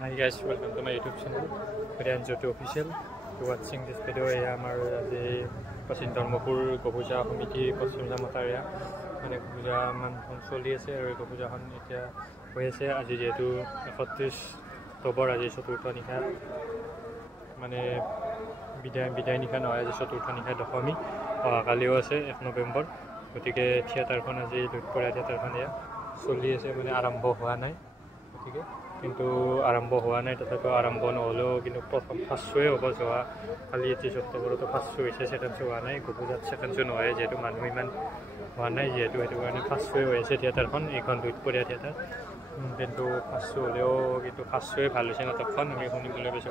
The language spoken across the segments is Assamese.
Hi guys, welcome to my YouTube channel, Priyan Jyoti Official. To watching this video, our Pasin Dharmapur Gopuja Committee, Pasim Samataria, and Gopuja Man Soli, Gopuja Han Itia, Wese, Ajidu, Fotis, Tobar, Ajisoturtanica, Mane Bidanica, or Ajisoturtanica, the Homi, or Galiose, F November, Butike Theatre Honazi, Victoria Theatre Honia, Soli, Arambo Huanai. কিন্তু আৰম্ভ হোৱা নাই তথাপিও আৰম্ভ নহলেও কিন্তু প্ৰথম ফাৰ্ষ্টে হ'ব যোৱা খালি 31 অক্টোবৰতো ফাৰ্ষ্ট হৈছে সেকেন্ড হোৱা নাই গোপুজাত সেকেন্ড নহয় যেটো মানুহ ইমান হোৱা নাই যেটো হেতু কাৰণে ফাৰ্ষ্টে হৈছে থিয়েটাৰখন এখন দুইপৰীয়া থিয়েটাৰ কিন্তু ফাৰ্ষ্ট হ'লেও কিন্তু ফাৰ্ষ্টে ভাল হৈছে নাটকখন আমি শুনিবলৈ পাইছো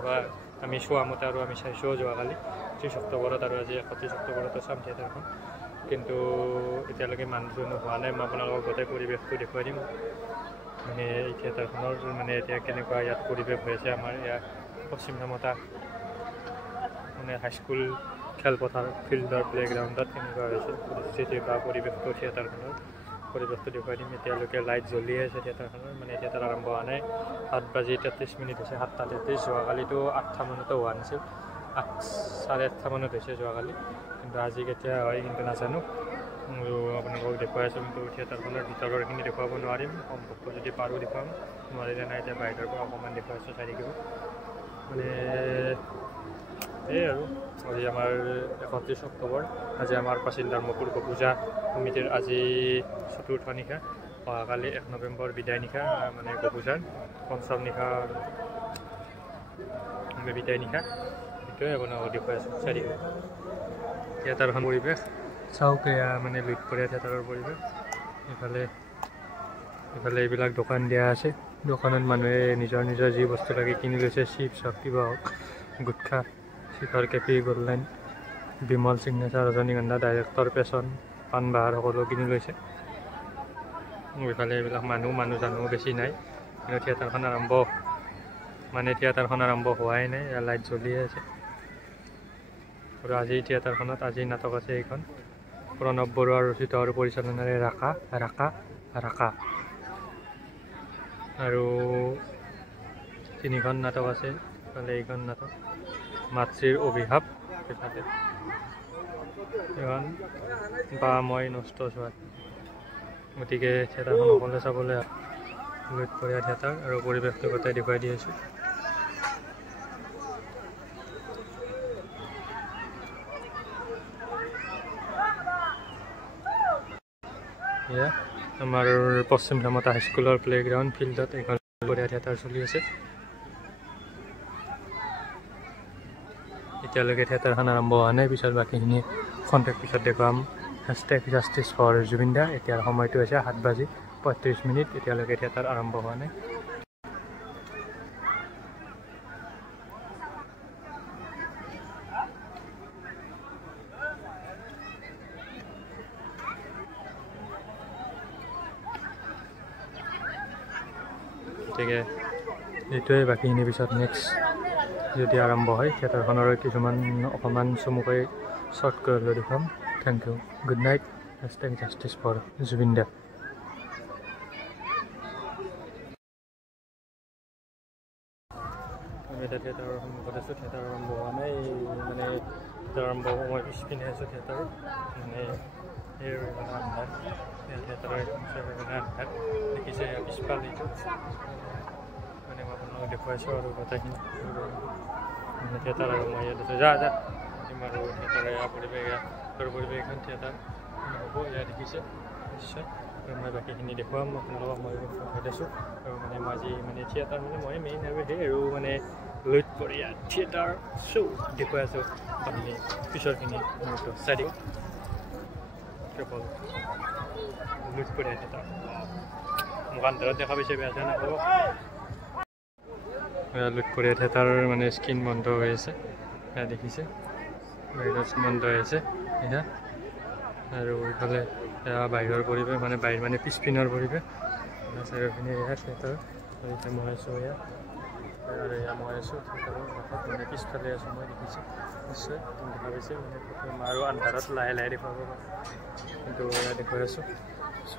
আমি চোৱামতে আৰু আমি চাইছো যোৱাকালি 30 অক্টোবৰত আৰু আজি 31 অক্টোবৰত চাম থিয়েটাৰখন কিন্তু এতিয়ালৈকে মানুহজন হোৱা নাই মই আপোনালোকক গোটেই পৰিৱেশটো দেখুৱাই দিম মানে এই থিয়েটাৰখনৰ মানে এতিয়া কেনেকুৱা ইয়াত পৰিৱেশ হৈছে আমাৰ ইয়াত পশ্চিম ধমতা মানে হাইস্কুল খেলপথাৰ ফিল্ডৰ প্লেগ্ৰাউণ্ডত কেনেকুৱা হৈছে পৰিস্থিতি বা পৰিৱেশটো থিয়েটাৰখনৰ পৰিৱেশটো দেখুৱাই দিম এতিয়ালৈকে লাইট জ্বলি আছে থিয়েটাৰখনৰ মানে থিয়েটাৰ আৰম্ভ হোৱা নাই 7:33 হৈছে 7:33 যোৱাকালিতো 8টা মানতো হোৱা নাছিল 8:30 মানত হৈছে যোৱাকালি কিন্তু আজি কেতিয়া হয় কিন্তু নাজানো আপোনালোকক দেখুৱাই আছোঁ কিন্তু থিয়েটাৰখনৰ ভিতৰৰখিনি দেখুৱাব নোৱাৰিম সম্ভৱ যদি পাৰোঁ দেখুৱাম নোৱাৰিলে নাই এতিয়া বাহিৰৰ পৰা অকণমান দেখুৱাই আছোঁ চাই থাকিব মানে এই আৰু আজি আমাৰ 31 অক্টোবৰ আজি আমাৰ পাচিন ধৰ্মপুৰ গোপুজা সমিতিৰ আজি চতুৰ্থ নিশা অহাকালি 1 নৱেম্বৰ বিদায় নিশা মানে গোপুজাৰ পঞ্চম নিশা বিদায় নিশা এইটোৱে আপোনালোকক দেখুৱাই আছোঁ চাই থাকিব থিয়েটাৰখন পৰিৱেশ চাওক মানে লুইতপৰীয়া থিয়েটাৰৰ পৰিৱেশ ইফালে এইবিলাক দোকান দিয়া আছে দোকানত মানুহে নিজৰ যি বস্তু লাগে কিনি লৈছে চিপছ হওক কিবা হওক গুটখা শিখৰ কেপি গল্ডলাইন বিমল চিগনেচাৰ ৰজনীগন্ধা ডাইৰেক্টৰ পেচন পাণ বাহাৰ সকলো কিনি লৈছে ইফালে এইবিলাক মানুহ জানো বেছি নাই কিন্তু থিয়েটাৰখন আৰম্ভ হোৱাই নাই লাইট জ্বলিয়ে আছে আৰু আজি থিয়েটাৰখনত আজি নাটক আছে এইখন প্ৰণৱ বৰুৱাৰ ৰচিত আৰু পৰিচালনাৰে ৰাকা আৰু 3খন নাটক আছে ইফালে এইখন নাটক মাতৃৰ অভিশাপ ইফালে এখন বা মই নষ্ট ছোৱালী গতিকে থিয়েটাৰখন অকলে চাবলৈ লুইতপৰীয়া থিয়েটাৰ আৰু পৰিৱেশটো গোটেই দেখুৱাই দি আছোঁ আমাৰ পশ্চিম ধমতা হাইস্কুলৰ প্লেগ্ৰাউণ্ড ফিল্ডত এখন লুইতপৰীয়া থিয়েটাৰ চলি আছে এতিয়ালৈকে থিয়েটাৰখন আৰম্ভ হোৱা নাই পিছত বাকীখিনি কণ্টেক্ট পিছত দেখুৱাম #জাষ্টিছ ফৰ জুবিন দা এতিয়াৰ সময়টো হৈছে 7:35 এতিয়ালৈকে থিয়েটাৰ আৰম্ভ হোৱা নাই গতিকে এইটোৱে বাকীখিনি পিছত নেক্সট যদি আৰম্ভ হয় থিয়েটাৰখনৰ কিছুমান অকণমান চমুকৈ শ্বৰ্ট কৰি দেখুৱাম thank you good night #justice for Zubeen da আমি এতিয়া থিয়েটাৰৰ সন্মুখত আছোঁ থিয়েটাৰ আৰম্ভ হোৱা নাই মানে থিয়েটাৰ আৰম্ভ মই পিছপিনে আছোঁ থিয়েটাৰ মানে এই আন্ধাৰ থিয়েটাৰৰ আন্ধাৰ দেখিছে পিছফালে মানে মই আপোনালোকক দেখুৱাইছোঁ আৰু গোটেইখিনি থিয়েটাৰ আৰু মই ইয়াত আছোঁ যা আৰু থিয়েটাৰ পৰিৱেশ এখন থিয়েটাৰ হ'ব ইয়াত দেখিছে নিশ্চয় আৰু মই বাকীখিনি দেখুৱাম আপোনালোকক মই দেখুৱাই আছোঁ আৰু মানে মই আজি মানে থিয়েটাৰ মানে মই মেইন আৰু সেই আৰু মানে লুইতপৰীয়া থিয়েটাৰ শ্ব' দেখুৱাই আছোঁ আপুনি পিছৰখিনি চাই দিব কেৱল লুইতপৰীয়া থিয়েটাৰ মোক আন্ধাৰত দেখা পাইছে বেয়া চেয়া নাপাব লুইতপৰীয়া থিয়েটাৰ মানে স্ক্ৰীন বন্ধ হৈ আছে এয়া দেখিছে বাহিৰত বন্ধ হৈ আছে এয়া আৰু ইফালে বাহিৰৰ পৰিৱেশ মানে পিছপিনৰ পৰিৱেশ চাৰিওপিনে এয়া থিয়েটাৰ এতিয়া মই আছোঁ এয়া আৰু এয়া মই আছোঁ থিয়েটাৰৰ কাষত মানে পিছফালে আছোঁ মই দেখিছোঁ নিশ্চয় দেখা পাইছে মানে আৰু আন্ধাৰত লাহে দেখুৱাব পাৰোঁ কিন্তু এয়া দেখুৱাই আছোঁ চ'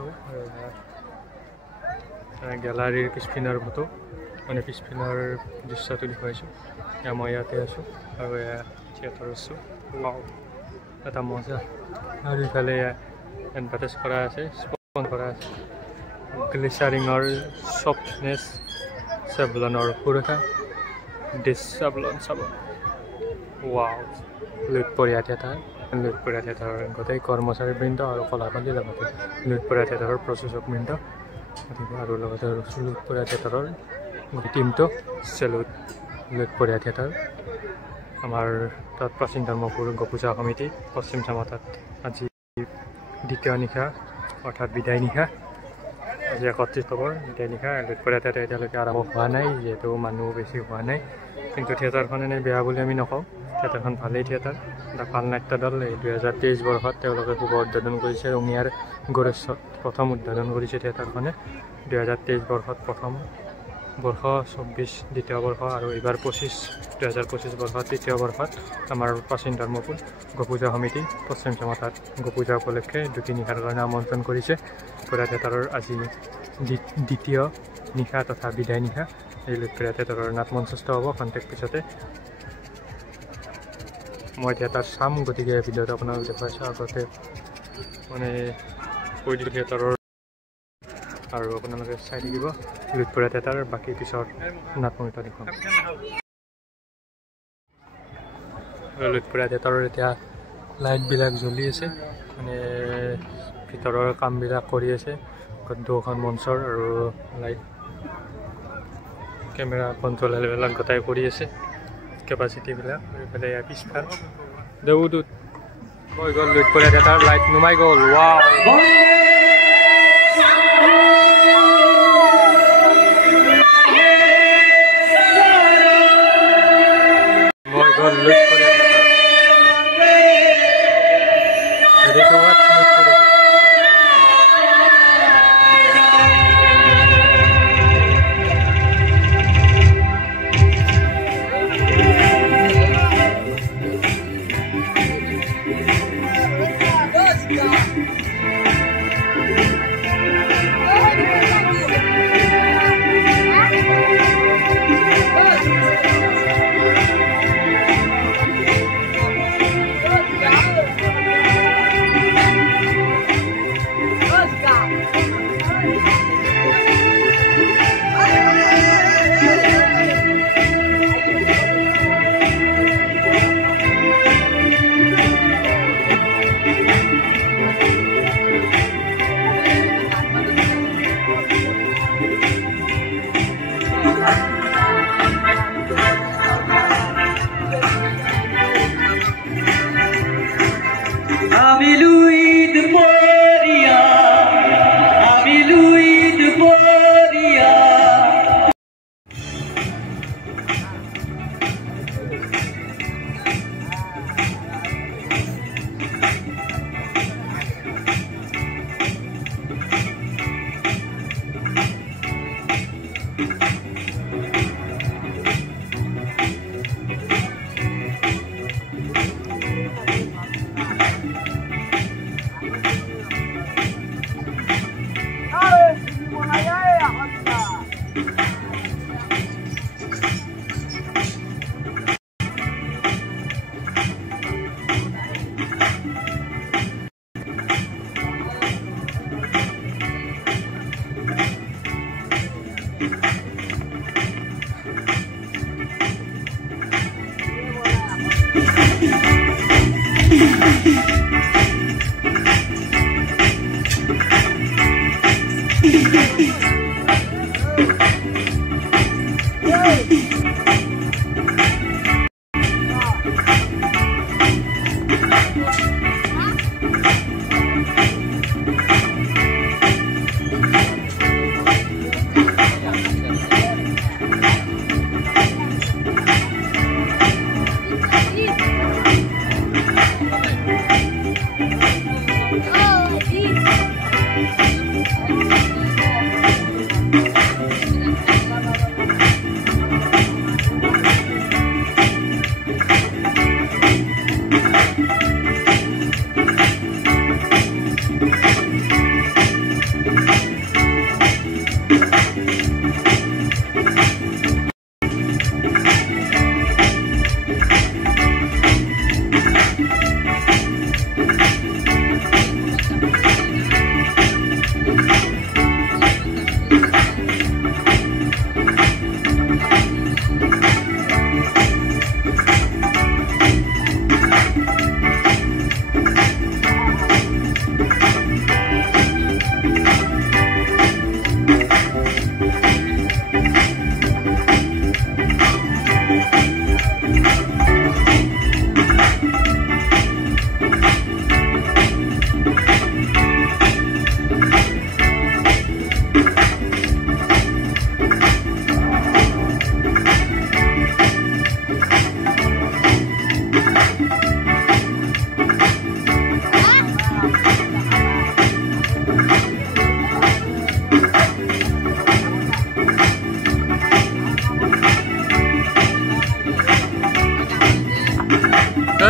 আৰু গেলাৰীৰ পিছপিনৰ ফটো মানে পিছপিনৰ দৃশ্যটো দেখুৱাইছোঁ। মই ইয়াতে আছোঁ আৰু এয়া থিয়েটাৰ আছোঁ। এটা মজা। আৰু ইফালে এডভাৰটাইজ কৰা আছে, স্পন কৰা আছে। গ্লিচাৰিঙৰ চফ্টনেছ, চেভলনৰ সুৰক্ষা, ডিছ চেভলন চাবোন। Wow, Luitporiya theatre. লুইতপৰীয়া থিয়েটাৰৰ গোটেই কৰ্মচাৰীবৃন্দ আৰু কলাকালীৰ লগতে লুইতপৰীয়া থিয়েটাৰৰ প্ৰযোজকবৃন্দ, গতিকে আৰু লগতে লুইতপৰীয়া থিয়েটাৰৰ গোটেই টিমটো চেলুট। লুইতপৰীয়া থিয়েটাৰ আমাৰ তাত প্ৰাচীন ধৰ্মপুৰ গোপূজা সমিতি পশ্চিম চামতাত আজি দ্বিতীয় নিশা অৰ্থাৎ বিদায় নিশা। আজি 31 খবৰ বিদায় নিশা। লুইতপৰীয়া থিয়েটাৰ এতিয়ালৈকে আৰম্ভ হোৱা নাই, যিহেতু মানুহ বেছি হোৱা নাই, কিন্তু থিয়েটাৰখন এনেই বেয়া বুলি আমি নকওঁ। থিয়েটাৰখন ভালেই থিয়েটাৰ। এটা ভাল নাট্য দল। এই 2023 বৰ্ষত তেওঁলোকে শুভ উদ্বোধন কৰিছে। ৰঙিয়াৰ গড়েশ্বৰত প্ৰথম উদ্বোধন কৰিছে থিয়েটাৰখনে। 2023 বৰ্ষত প্ৰথম বৰ্ষ, 24 দ্বিতীয় বৰ্ষ আৰু এইবাৰ 2025 বৰ্ষত তৃতীয় বৰ্ষত আমাৰ প্ৰাচীন ধৰ্মপুৰ গোপূজা সমিতি পশ্চিম চামতাত গোপূজা উপলক্ষে 2টি নিশাৰ কাৰণে আমন্ত্ৰণ কৰিছে। লুইতপৰীয়া থিয়েটাৰৰ আজি দ্বিতীয় নিশা তথা বিদায় নিশা। এই লুইতপৰীয়া থিয়েটাৰৰ নাট মঞ্চস্থ হ'ব খন্তেক পিছতে। মই থিয়েটাৰ চাম, গতিকে ভিডিঅ'টো আপোনালোক দেখুৱাইছোঁ। আগতে মানে কৈ দিলোঁ থিয়েটাৰৰ, আৰু আপোনালোকে চাই থাকিব লুইতপৰীয়া থিয়েটাৰ। বাকী পিছত নাটমুক্ত দেখুৱাম। লুইতপৰীয়া থিয়েটাৰৰ এতিয়া লাইটবিলাক জ্বলি আছে, মানে ভিতৰৰ কামবিলাক কৰি আছে। 2খন মঞ্চৰ আৰু লাইট কেমেৰা কণ্ট্ৰল এইবিলাক গোটাই কৰি আছে, কেপাচিটিবিলাক। এইফালে ইয়াৰ পিছফাল দেউদুত হৈ গ'ল লুইতপৰীয়া থিয়েটাৰ। লাইট নুমাই গ'ল। Wow,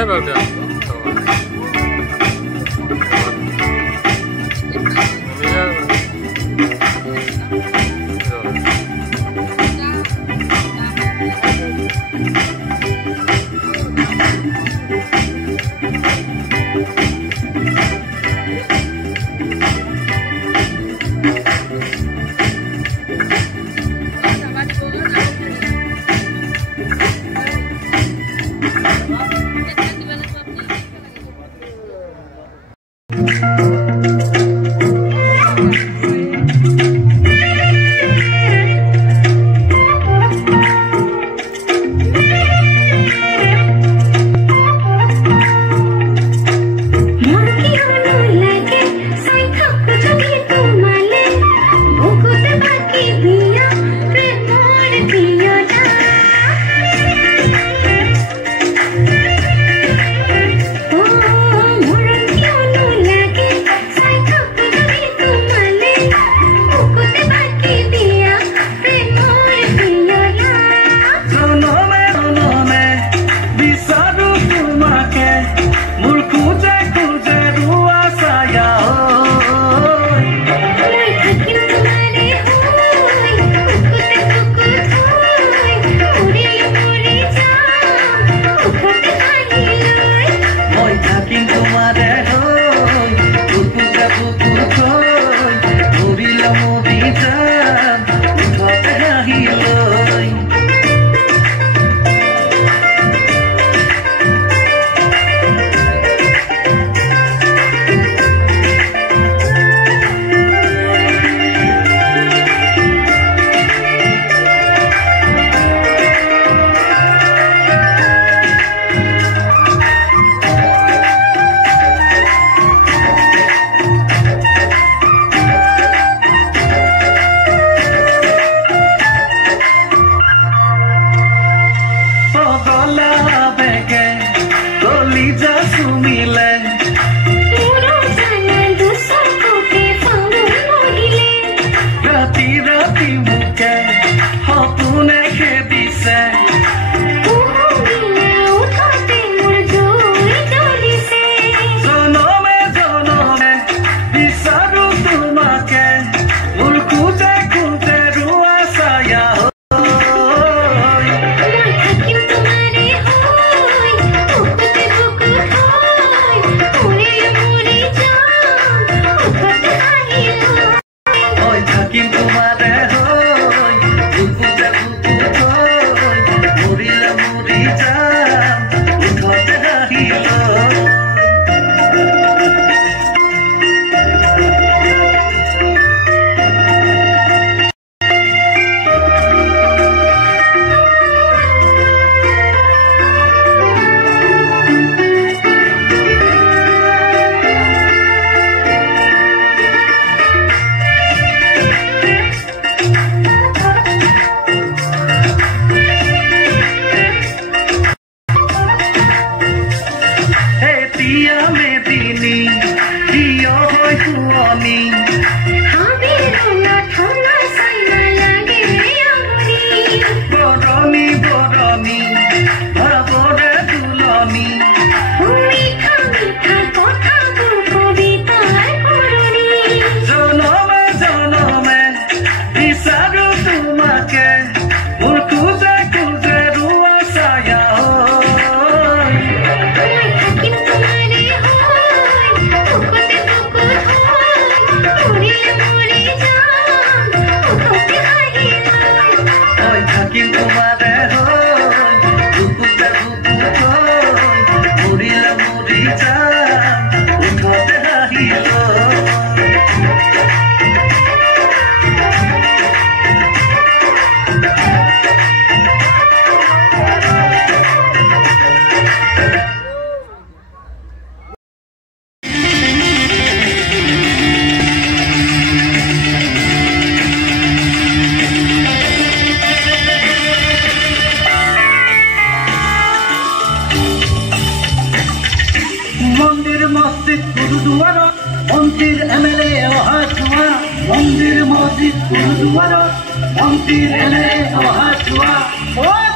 Saya baca. What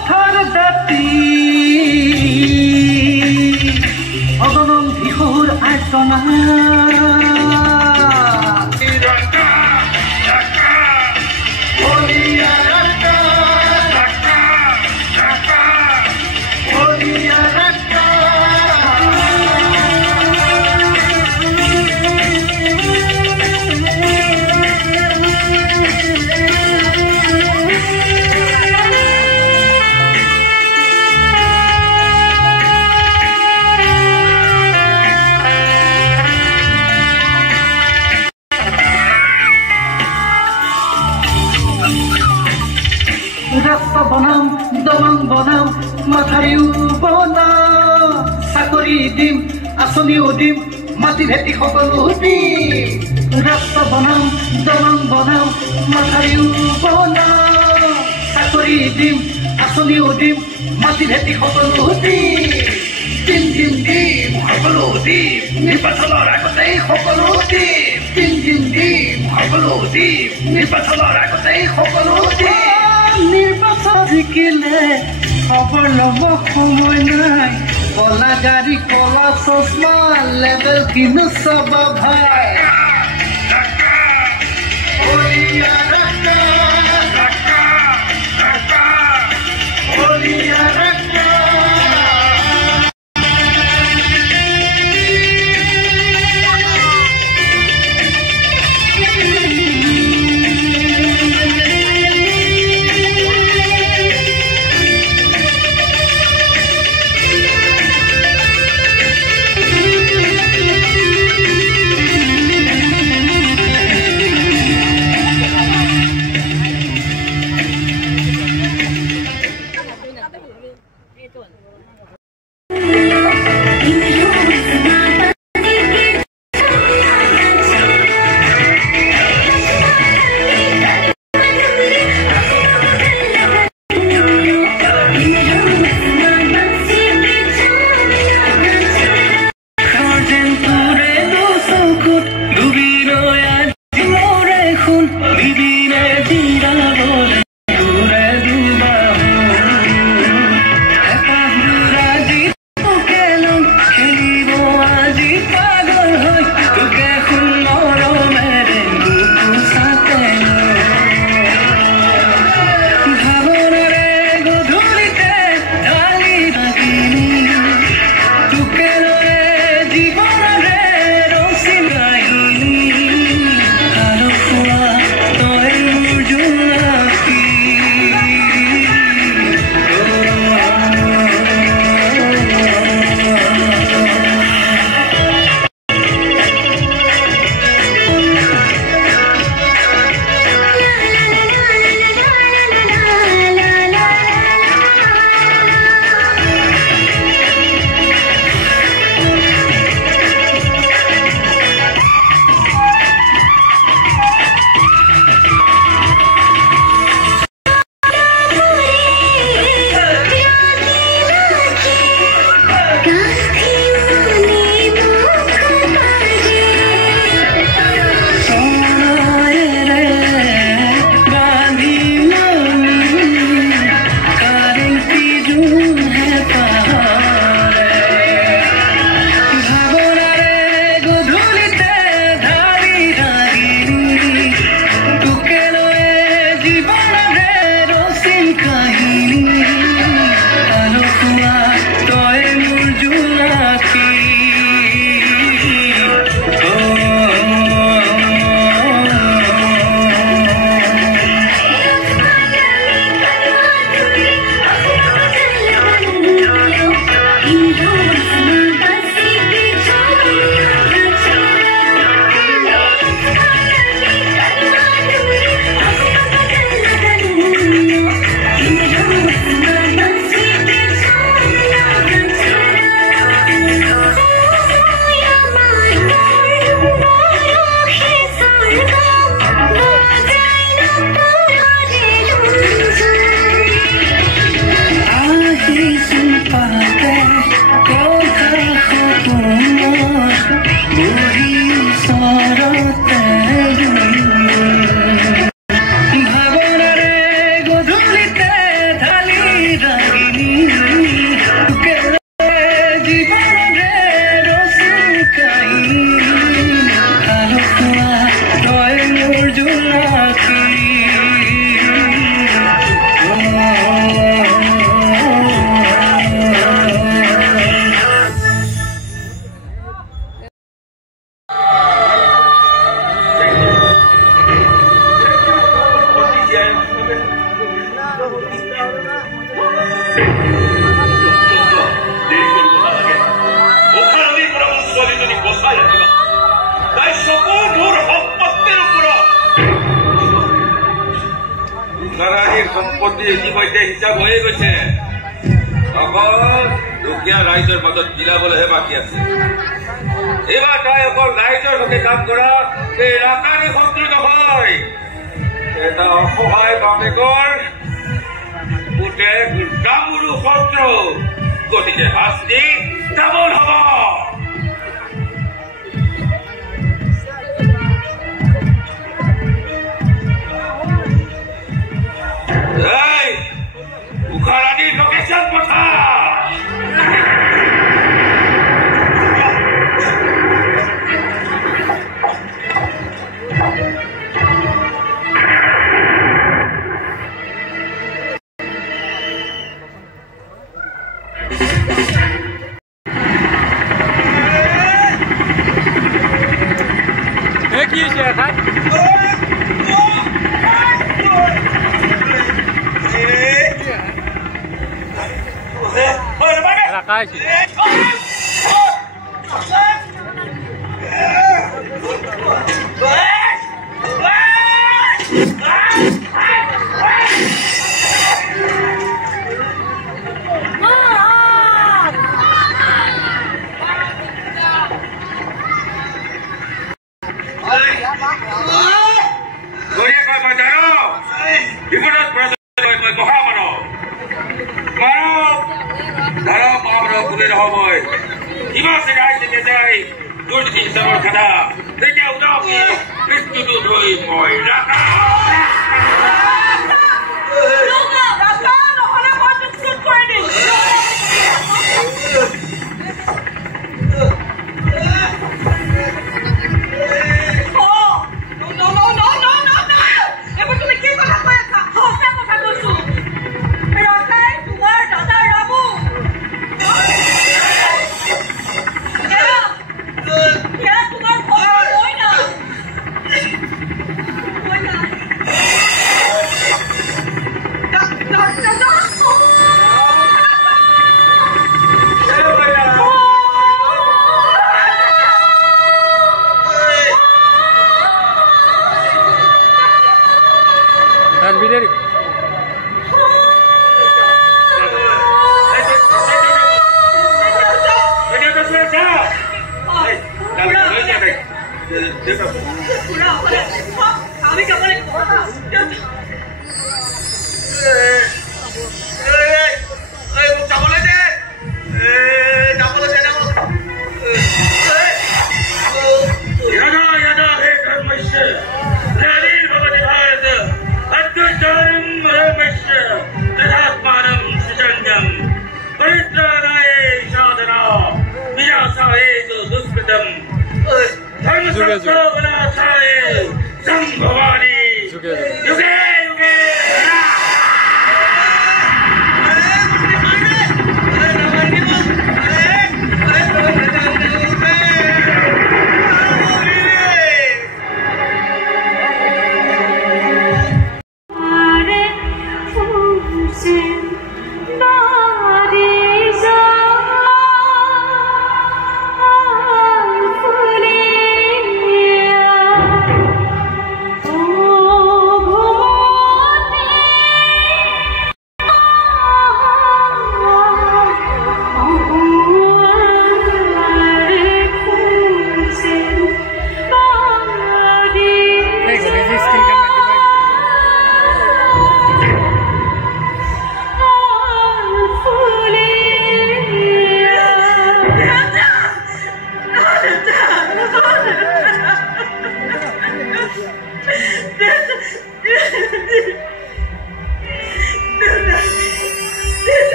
ৰাস্তা বনাম দলং বনাম মাথাৰিও বনাম চাকৰি দিম আঁচনিও দিম মাটি ভেটি সকলো দিম ৰাস্তা বনাম দলং বনাম মাথাৰিও বনাম চাকৰি দিম আঁচনিও দিম মাটি ভেটি সকলো দিম দিম দিম দিম সকলো দিম নিৰ্বাচনৰ আগতেই সকলো দিম দিম দিম দিম সকলো দিম নিৰ্বাচনৰ আগতেই সকলো দিম নিৰ্বাচন জিকিলে খবৰ ল'ব সময় নাই কলা গাড়ী কলা চশমা লেবেল কিনো চাব ভাই সম্পত্তি ইতিমধ্যে হিচাপ হয়ে গৈছে অকল দুখীয়া ৰাইজৰ মাজত বিলাবলৈহে বাকী আছে এইবাৰ তাই অকল ৰাইজৰ হকে কাম কৰা এই ৰাকাৰী শত্ৰু নহয় এটা অসহায় বামেকৰ গোটে ডাঙৰো শত্ৰু গতিকে শাস্তি ডাবল হব Ukharani location pata. Peki Şerhat. Rakaishi.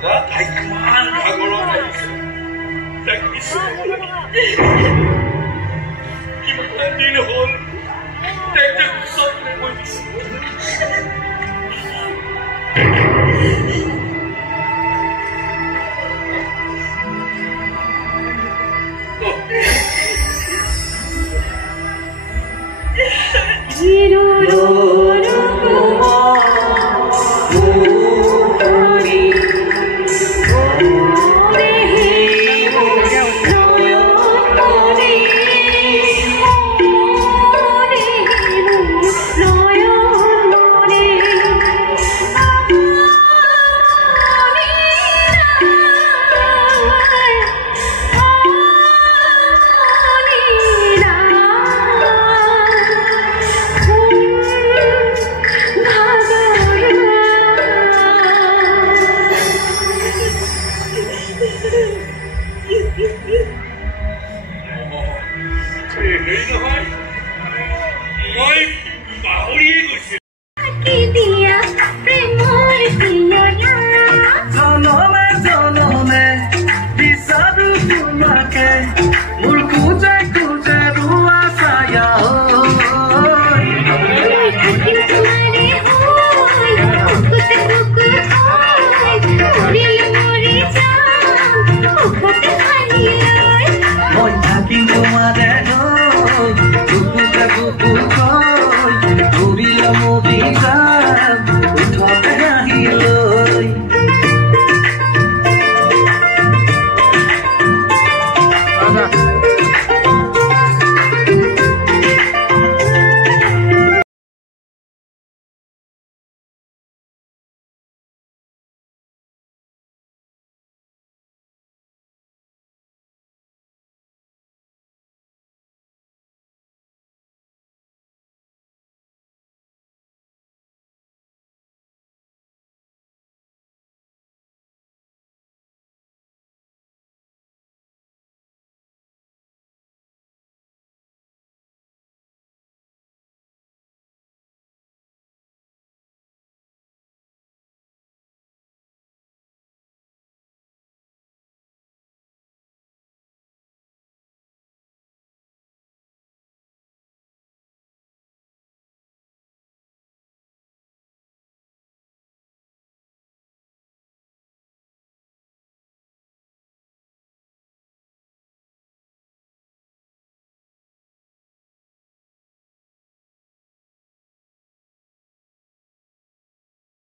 কিমান ভাগৰত আহিছে কিমান দিন হ'ল তাইক পিছত কৈ দিছো Tôi